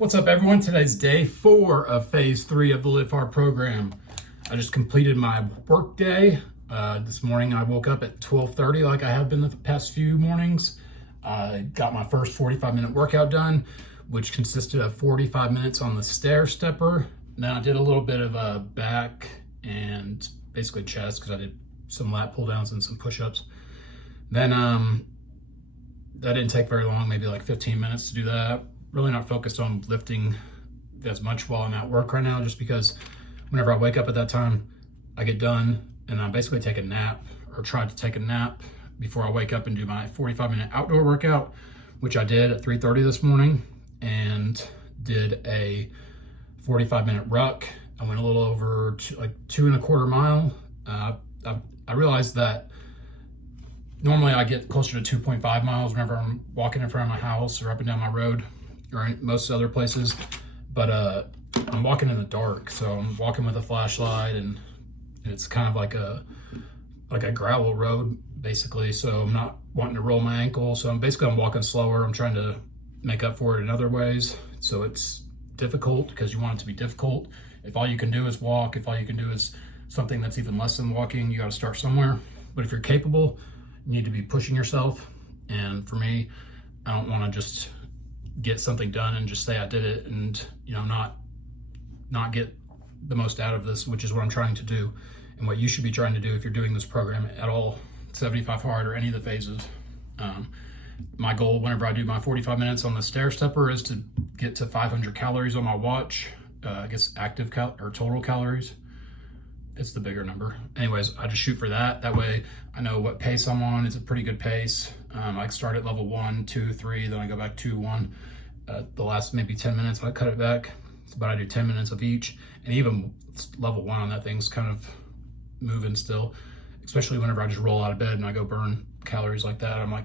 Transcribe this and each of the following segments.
What's up, everyone? Today's day 4 of phase 3 of the Live Hard program. I just completed my work day. This morning I woke up at 12:30 like I have been the past few mornings. I got my first 45-minute workout done, which consisted of 45 minutes on the stair stepper. Then I did a little bit of back and basically chest because I did some lat pull downs and some push-ups. Then that didn't take very long, maybe like 15 minutes to do that. Really not focused on lifting as much while I'm at work right now, just because whenever I wake up at that time, I get done and I basically take a nap, or try to take a nap before I wake up and do my 45-minute outdoor workout, which I did at 3:30 this morning, and did a 45-minute ruck. I went a little over like 2.25 miles. I realized that normally I get closer to 2.5 miles whenever I'm walking in front of my house or up and down my road or in most other places, but I'm walking in the dark, so I'm walking with a flashlight, and it's kind of like a gravel road basically, so I'm not wanting to roll my ankle, so I'm walking slower. I'm trying to make up for it in other ways, so it's difficult because you want it to be difficult. If all you can do is walk, if all you can do is something that's even less than walking, you got to start somewhere. But if you're capable, you need to be pushing yourself. And for me, I don't want to just get something done and just say I did it and not get the most out of this, which is what I'm trying to do, and what you should be trying to do if you're doing this program at all, 75 hard or any of the phases. My goal whenever I do my 45 minutes on the stair stepper is to get to 500 calories on my watch. I guess active or total calories. It's the bigger number. Anyways, I just shoot for that. That way I know what pace I'm on. It's a pretty good pace. I start at level 1, 2, 3, then I go back to 1. The last maybe 10 minutes I cut it back, but I do 10 minutes of each. And even level 1 on that thing's kind of moving still, especially whenever I just roll out of bed and I go burn calories like that. I'm like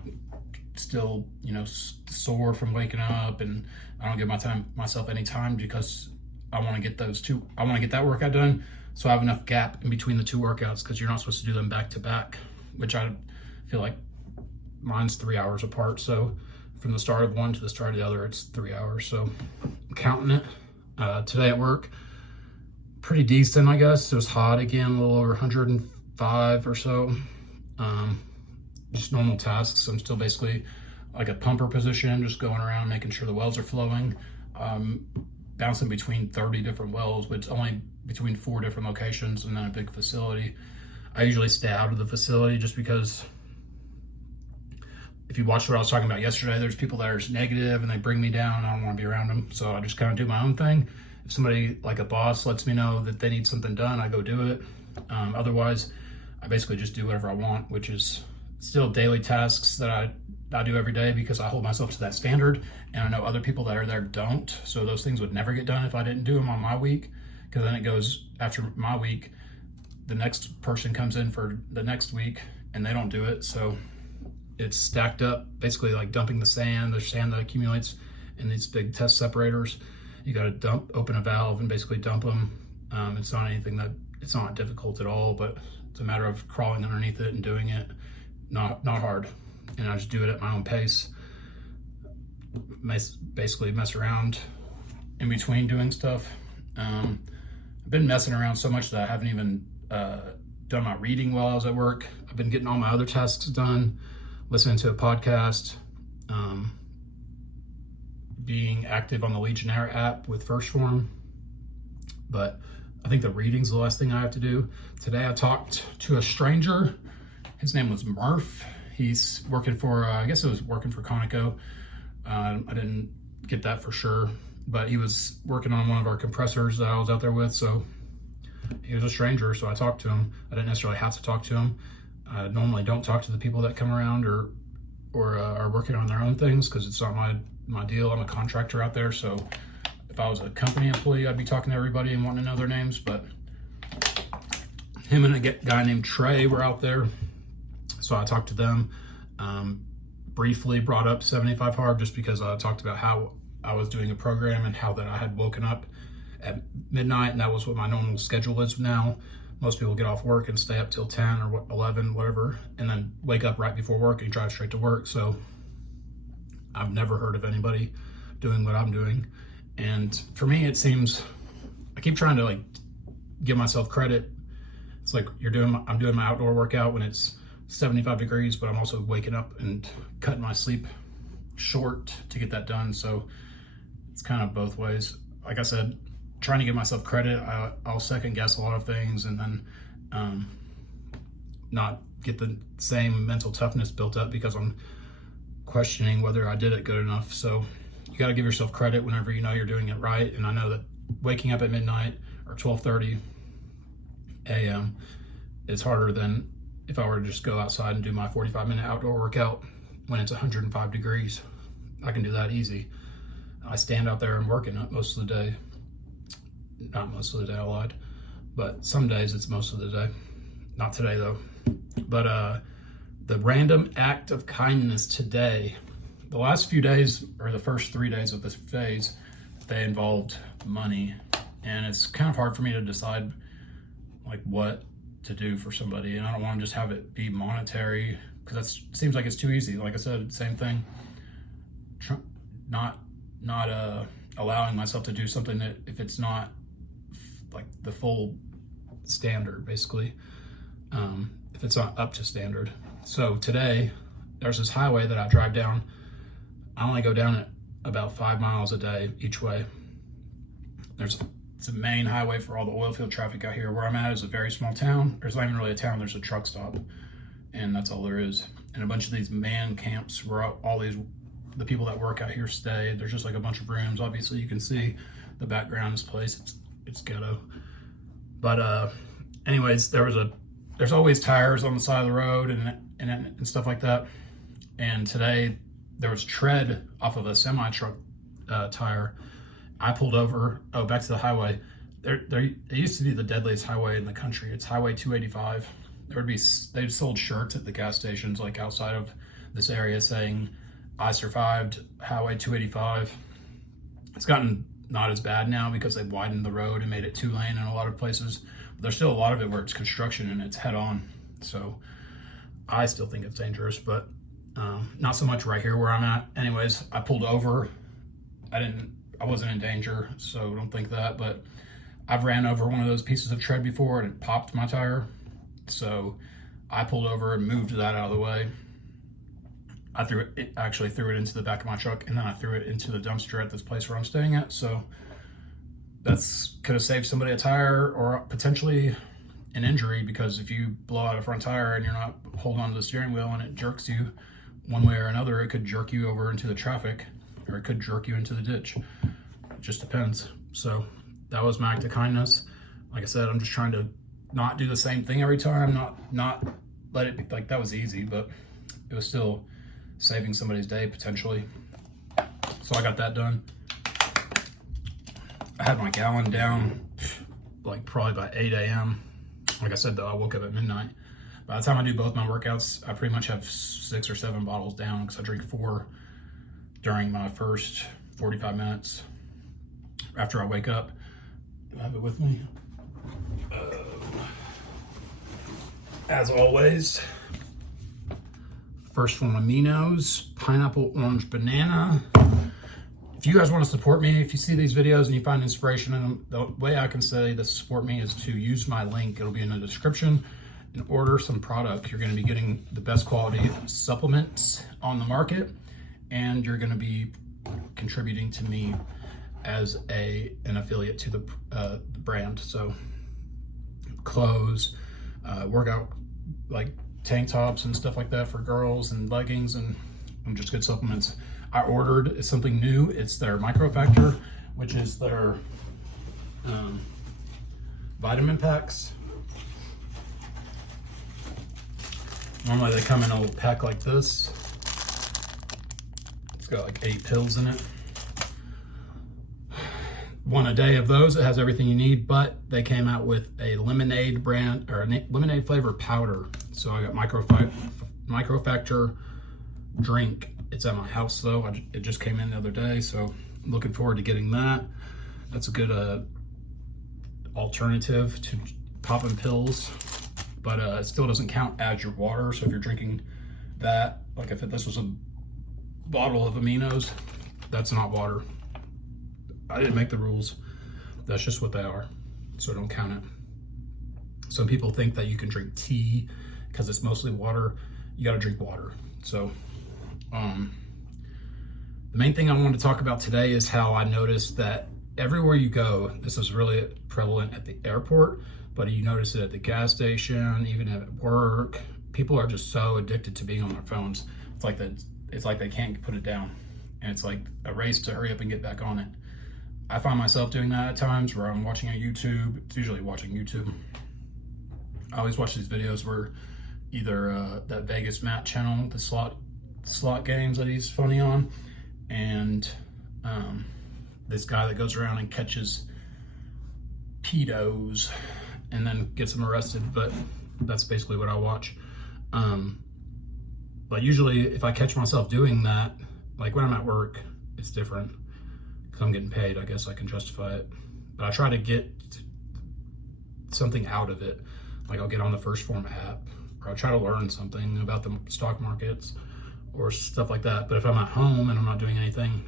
still, sore from waking up, and I don't give myself any time because I want to get that workout done. So I have enough gap in between the two workouts, because you're not supposed to do them back to back, which I feel like mine's 3 hours apart. So from the start of one to the start of the other, it's 3 hours. So I'm counting it. Today at work, pretty decent, I guess. It was hot again, a little over 105 or so. Just normal tasks. I'm still basically like a pumper position, just going around making sure the wells are flowing. Bouncing between 30 different wells, but it's only between 4 different locations and then a big facility. I usually stay out of the facility just because if you watched what I was talking about yesterday, there's people that are negative and they bring me down. I don't want to be around them, so I just kind of do my own thing. If somebody like a boss lets me know that they need something done, I go do it. Otherwise, I basically just do whatever I want, which is still daily tasks that I do every day because I hold myself to that standard, and I know other people that are there don't. So those things would never get done if I didn't do them on my week, because then it goes after my week, the next person comes in for the next week and they don't do it. So it's stacked up, basically like dumping the sand that accumulates in these big test separators. You got to open a valve and basically dump them. It's not difficult at all, but it's a matter of crawling underneath it and doing it. Not hard. And I just do it at my own pace. Basically mess around in between doing stuff. I've been messing around so much that I haven't even done my reading while I was at work. I've been getting all my other tasks done, listening to a podcast, being active on the Legionnaire app with First Form. But I think the reading's the last thing I have to do. Today I talked to a stranger. His name was Murph. He's working for, I guess it was working for Conoco. I didn't get that for sure, but he was working on one of our compressors that I was out there with. So he was a stranger, so I talked to him. I didn't necessarily have to talk to him. I normally don't talk to the people that come around or are working on their own things, because it's not my deal. I'm a contractor out there, so if I was a company employee, I'd be talking to everybody and wanting to know their names. But him and a guy named Trey were out there, so I talked to them. Briefly brought up 75 hard just because I talked about how I was doing a program and how that I had woken up at midnight, and that was what my normal schedule is now. Most people get off work and stay up till 10 or 11, whatever, and then wake up right before work and drive straight to work. So I've never heard of anybody doing what I'm doing. And for me, it seems, I keep trying to like give myself credit. It's like I'm doing my outdoor workout when it's 75 degrees, but I'm also waking up and cutting my sleep short to get that done. So it's kind of both ways. Like I said, trying to give myself credit, I'll second guess a lot of things, and then not get the same mental toughness built up because I'm questioning whether I did it good enough. So you got to give yourself credit whenever you know you're doing it right. And I know that waking up at midnight or 12:30 a.m. is harder than if I were to just go outside and do my 45-minute outdoor workout when it's 105 degrees. I can do that easy. I stand out there and working most of the day. Not most of the day, I lied. But some days it's most of the day. Not today though. But the random act of kindness today, the last few days, or the first 3 days of this phase, they involved money. And it's kind of hard for me to decide like what to do for somebody. And I don't want to just have it be monetary, because that seems like it's too easy. Like I said, same thing. Not allowing myself to do something that if it's not like the full standard, basically, if it's not up to standard. So today there's this highway that I drive down. I only go down it about 5 miles a day each way. It's a main highway for all the oil field traffic out here. Where I'm at is a very small town. There's not even really a town, there's a truck stop, and that's all there is. And a bunch of these man camps where the people that work out here stay. There's just like a bunch of rooms. Obviously you can see the background of this place. It's ghetto. But anyways, there's always tires on the side of the road and stuff like that. And today there was tread off of a semi truck tire. I pulled over. Oh, back to the highway. It used to be the deadliest highway in the country. It's Highway 285. They've sold shirts at the gas stations like outside of this area saying, "I survived Highway 285." It's gotten not as bad now because they've widened the road and made it 2-lane in a lot of places. But there's still a lot of it where it's construction and it's head on. So I still think it's dangerous, but not so much right here where I'm at. Anyways, I pulled over. I wasn't in danger, so don't think that, but I've ran over one of those pieces of tread before and it popped my tire. So I pulled over and moved that out of the way. I actually threw it into the back of my truck, and then I threw it into the dumpster at this place where I'm staying at. So that's could have saved somebody a tire or potentially an injury, because if you blow out a front tire and you're not holding on to the steering wheel and it jerks you one way or another, it could jerk you over into the traffic, or it could jerk you into the ditch. It just depends. So that was my act of kindness. Like I said, I'm just trying to not do the same thing every time, not let it be like that was easy, but it was still saving somebody's day potentially. So I got that done. I had my gallon down like probably by 8 a.m. Like I said though, I woke up at midnight. By the time I do both my workouts, I pretty much have 6 or 7 bottles down, because I drink 4 during my first 45 minutes after I wake up. Do I have it with me? As always, first one, aminos, pineapple, orange, banana. If you guys want to support me, if you see these videos and you find inspiration in them, the way I can say to support me is to use my link. It'll be in the description, and order some product. You're going to be getting the best quality supplements on the market, and you're going to be contributing to me as an affiliate to the brand. So clothes, workout like tank tops and stuff like that for girls, and leggings, and just good supplements. I ordered something new. It's their Microfactor, which is their vitamin packs. Normally they come in a little pack like this. It's got like 8 pills in it. One a day of those. It has everything you need, but they came out with a lemonade brand, or a lemonade flavor powder. So I got Microfactor drink. It's at my house though. It just came in the other day, so I'm looking forward to getting that. That's a good alternative to popping pills, but it still doesn't count as your water. So if you're drinking that, like if this was a bottle of aminos, that's not water. I didn't make the rules. That's just what they are. So don't count it. Some people think that you can drink tea because it's mostly water. You got to drink water. So the main thing I wanted to talk about today is how I noticed that everywhere you go, this is really prevalent at the airport, but you notice it at the gas station, even at work. People are just so addicted to being on their phones. It's like they can't put it down. And it's like a race to hurry up and get back on it. I find myself doing that at times where I'm watching a YouTube. It's usually watching YouTube. I always watch these videos where either that Vegas Matt channel, the slot games that he's funny on, and this guy that goes around and catches pedos and then gets them arrested. But that's basically what I watch. But usually if I catch myself doing that, like when I'm at work, it's different because I'm getting paid. I guess I can justify it. But I try to get something out of it. Like I'll get on the First Form app, or I'll try to learn something about the stock markets or stuff like that. But if I'm at home and I'm not doing anything,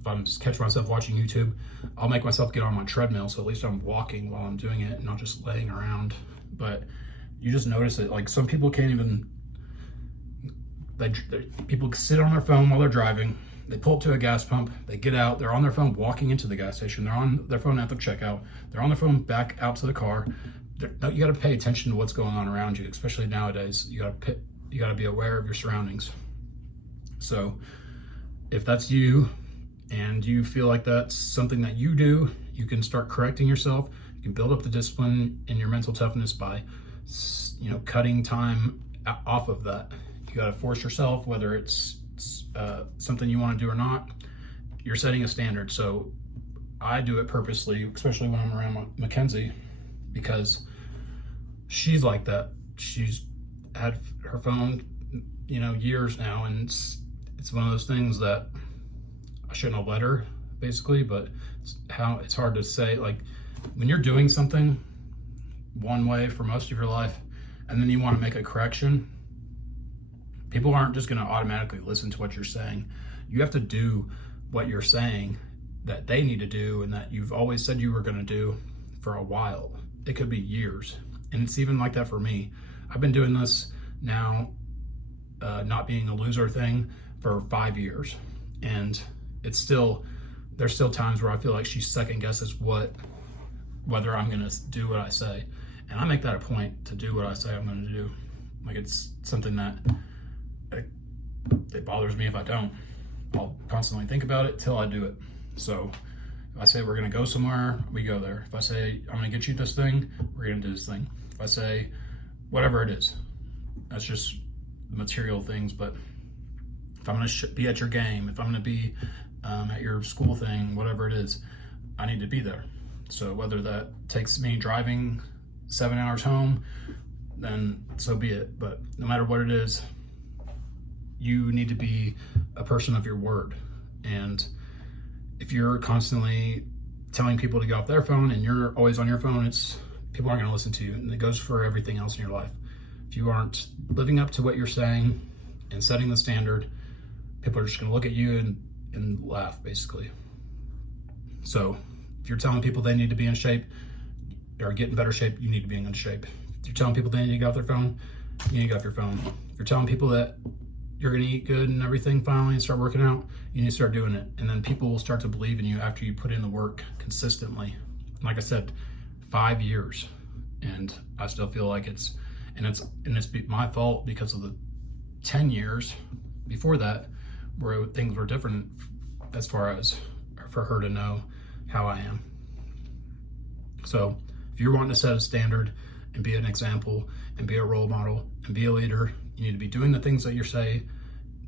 if I'm just catch myself watching YouTube, I'll make myself get on my treadmill, so at least I'm walking while I'm doing it and not just laying around. But you just notice it. Like some people can't even, people sit on their phone while they're driving. They pull up to a gas pump, they get out, they're on their phone walking into the gas station, they're on their phone at the checkout, they're on their phone back out to the car. You got to pay attention to what's going on around you, especially nowadays. You got to be aware of your surroundings. So if that's you and you feel like that's something that you do, you can start correcting yourself. You can build up the discipline in your mental toughness by, cutting time off of that. You got to force yourself, whether it's something you want to do or not. You're setting a standard. So I do it purposely, especially when I'm around Mackenzie, because she's like that. She's had her phone, years now, and it's one of those things that I shouldn't have let her, basically. But it's hard to say, like when you're doing something one way for most of your life, and then you want to make a correction. People aren't just going to automatically listen to what you're saying. You have to do what you're saying that they need to do and that you've always said you were going to do for a while. It could be years. And it's even like that for me. I've been doing this now, not being a loser thing, for 5 years. And there's still times where I feel like she second guesses whether I'm going to do what I say. And I make that a point to do what I say I'm going to do. Like it's something that it bothers me if I don't. I'll constantly think about it till I do it. So if I say we're gonna go somewhere, we go there. If I say I'm gonna get you this thing, we're gonna do this thing. If I say whatever it is, that's just material things. But if I'm gonna be at your game, if I'm gonna be at your school thing, whatever it is, I need to be there. So whether that takes me driving 7 hours home, then so be it. But no matter what it is, you need to be a person of your word. And if you're constantly telling people to get off their phone and you're always on your phone, people aren't going to listen to you. And it goes for everything else in your life. If you aren't living up to what you're saying and setting the standard, people are just going to look at you and laugh, basically. So if you're telling people they need to be in shape or get in better shape, you need to be in good shape. If you're telling people they need to get off their phone, you need to get off your phone. If you're telling people that you're going to eat good and everything finally and start working out, you need to start doing it. And then people will start to believe in you after you put in the work consistently. Like I said, 5 years. And I still feel like it's my fault because of the 10 years before that where things were different as far as for her to know how I am. So if you're wanting to set a standard and be an example and be a role model and be a leader, you need to be doing the things that you say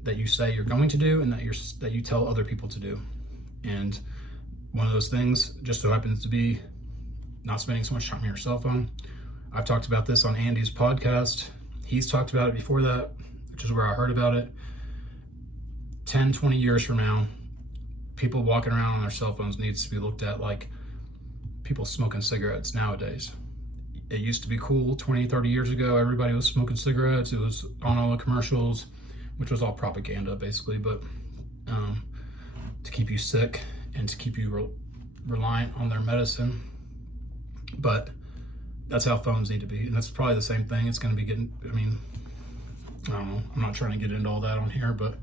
you're going to do and that you tell other people to do. And one of those things just so happens to be not spending so much time on your cell phone. I've talked about this on Andy's podcast. He's talked about it before that, which is where I heard about it. 10, 20 years from now, people walking around on their cell phones needs to be looked at like people smoking cigarettes nowadays. It used to be cool 20, 30 years ago. Everybody was smoking cigarettes. It was on all the commercials, which was all propaganda basically, but to keep you sick and to keep you reliant on their medicine. But that's how phones need to be. And that's probably the same thing. It's going to be getting, I mean, I don't know. I'm not trying to get into all that on here, but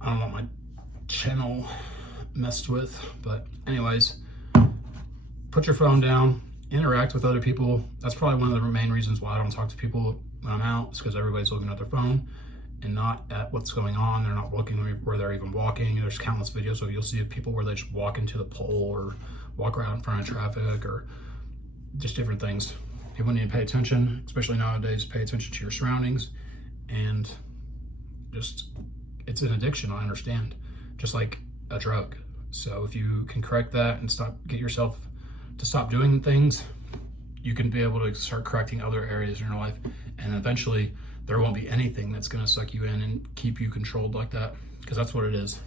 I don't want my channel messed with. But anyways, put your phone down, interact with other people. That's probably one of the main reasons why I don't talk to people when I'm out. It's because everybody's looking at their phone and not at what's going on. They're not looking where they're even walking. There's countless videos of you'll see of people where they just walk into the pole or walk around in front of traffic or just different things. People need to pay attention, especially nowadays, pay attention to your surroundings. And just, it's an addiction, I understand, just like a drug. So if you can correct that and get yourself to stop doing things, you can be able to start correcting other areas in your life. And eventually there won't be anything that's going to suck you in and keep you controlled like that, because that's what it is.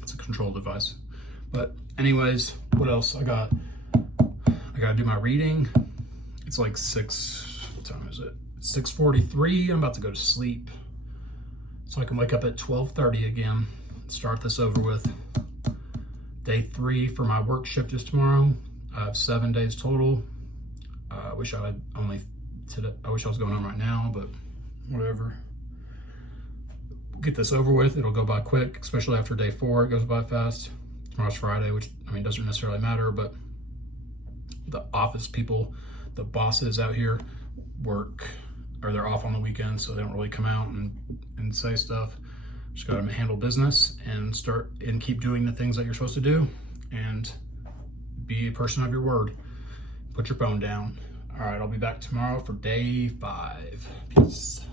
It's a control device. But anyways, what else? I got to do my reading. It's like what time is it? 6:43. I'm about to go to sleep so I can wake up at 12:30 again, start this over with. Day 3 for my work shift is tomorrow. I have 7 days total. I wish I was going on right now, but whatever. Get this over with. It'll go by quick, especially after day 4. It goes by fast. Tomorrow's Friday, which, I mean, doesn't necessarily matter, but the office people, the bosses out here work, or they're off on the weekend, so they don't really come out and say stuff. Just gotta handle business and keep doing the things that you're supposed to do and be a person of your word. Put your phone down. All right, I'll be back tomorrow for day 5. Peace.